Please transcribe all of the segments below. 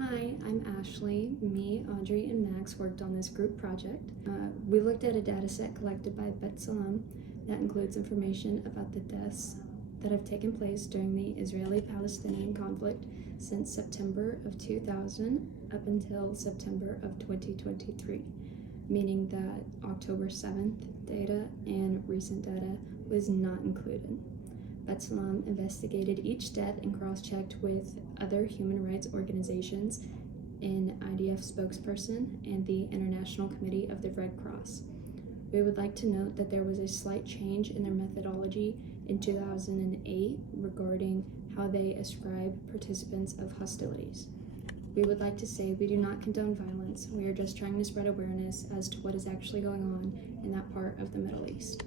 Hi, I'm Ashley. Me, Audrey, and Max worked on this group project. We looked at a data set collected by B'Tselem that includes information about the deaths that have taken place during the Israeli-Palestinian conflict since September of 2000 up until September of 2023, meaning that October 7th data and recent data was not included. B'Tselem investigated each death and cross-checked with other human rights organizations, an IDF spokesperson, and the International Committee of the Red Cross. We would like to note that there was a slight change in their methodology in 2008 regarding how they ascribe participants of hostilities. We would like to say we do not condone violence. We are just trying to spread awareness as to what is actually going on in that part of the Middle East.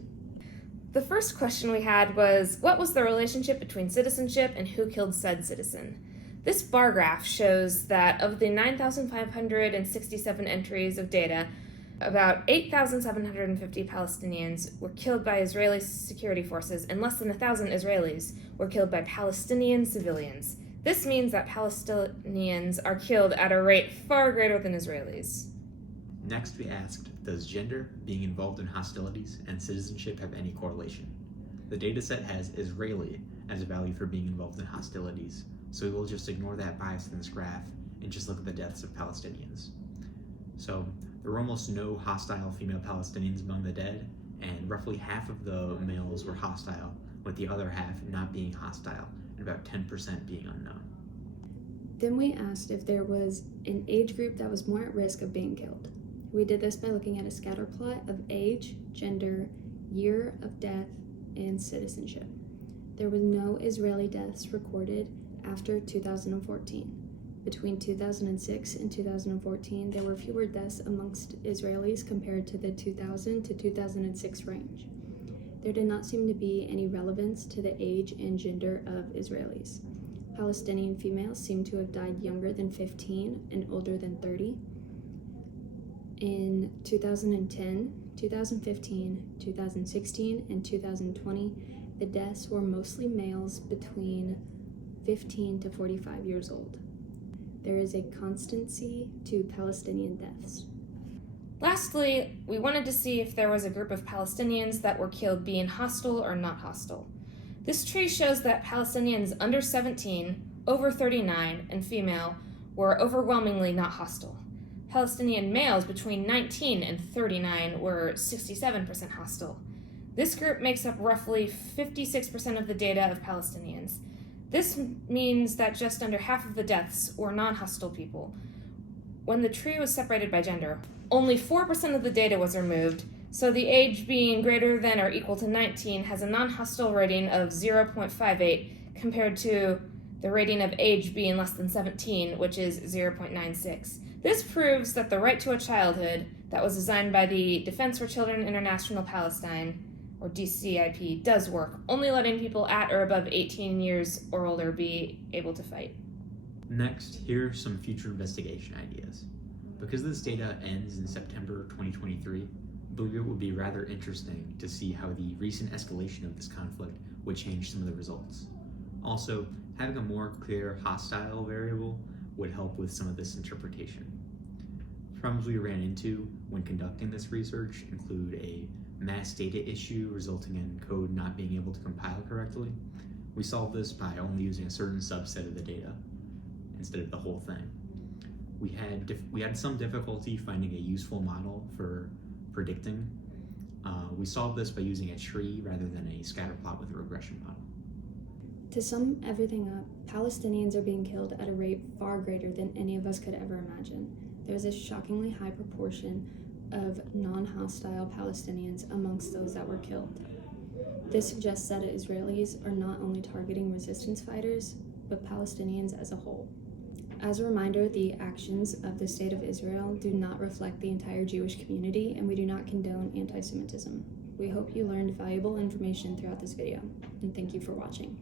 The first question we had was, what was the relationship between citizenship and who killed said citizen? This bar graph shows that of the 9,567 entries of data, about 8,750 Palestinians were killed by Israeli security forces and less than 1,000 Israelis were killed by Palestinian civilians. This means that Palestinians are killed at a rate far greater than Israelis. Next, we asked, does gender, being involved in hostilities, and citizenship have any correlation? The dataset has Israeli as a value for being involved in hostilities, so we will just ignore that bias in this graph and just look at the deaths of Palestinians. So, there were almost no hostile female Palestinians among the dead, and roughly half of the males were hostile, with the other half not being hostile, and about 10% being unknown. Then we asked if there was an age group that was more at risk of being killed. We did this by looking at a scatter plot of age, gender, year of death, and citizenship. There was no Israeli deaths recorded after 2014. Between 2006 and 2014, there were fewer deaths amongst Israelis compared to the 2000 to 2006 range. There did not seem to be any relevance to the age and gender of Israelis. Palestinian females seem to have died younger than 15 and older than 30. In 2010, 2015, 2016, and 2020, the deaths were mostly males between 15 to 45 years old. There is a constancy to Palestinian deaths. Lastly, we wanted to see if there was a group of Palestinians that were killed being hostile or not hostile. This tree shows that Palestinians under 17, over 39, and female were overwhelmingly not hostile. Palestinian males between 19 and 39 were 67% hostile. This group makes up roughly 56% of the data of Palestinians. This means that just under half of the deaths were non-hostile people. When the tree was separated by gender, only 4% of the data was removed, so the age being greater than or equal to 19 has a non-hostile rating of 0.58 compared to the rating of age being less than 17, which is 0.96. This proves that the right to a childhood that was designed by the Defense for Children International Palestine, or DCIP, does work, only letting people at or above 18 years or older be able to fight. Next, here are some future investigation ideas. Because this data ends in September 2023, I believe it would be rather interesting to see how the recent escalation of this conflict would change some of the results. Also, having a more clear hostile variable would help with some of this interpretation. Problems we ran into when conducting this research include a mass data issue resulting in code not being able to compile correctly. We solved this by only using a certain subset of the data instead of the whole thing. We had some difficulty finding a useful model for predicting. We solved this by using a tree rather than a scatter plot with a regression model. To sum everything up, Palestinians are being killed at a rate far greater than any of us could ever imagine. There's a shockingly high proportion of non-hostile Palestinians amongst those that were killed. This suggests that Israelis are not only targeting resistance fighters, but Palestinians as a whole. As a reminder, the actions of the State of Israel do not reflect the entire Jewish community, and we do not condone anti-Semitism. We hope you learned valuable information throughout this video, and thank you for watching.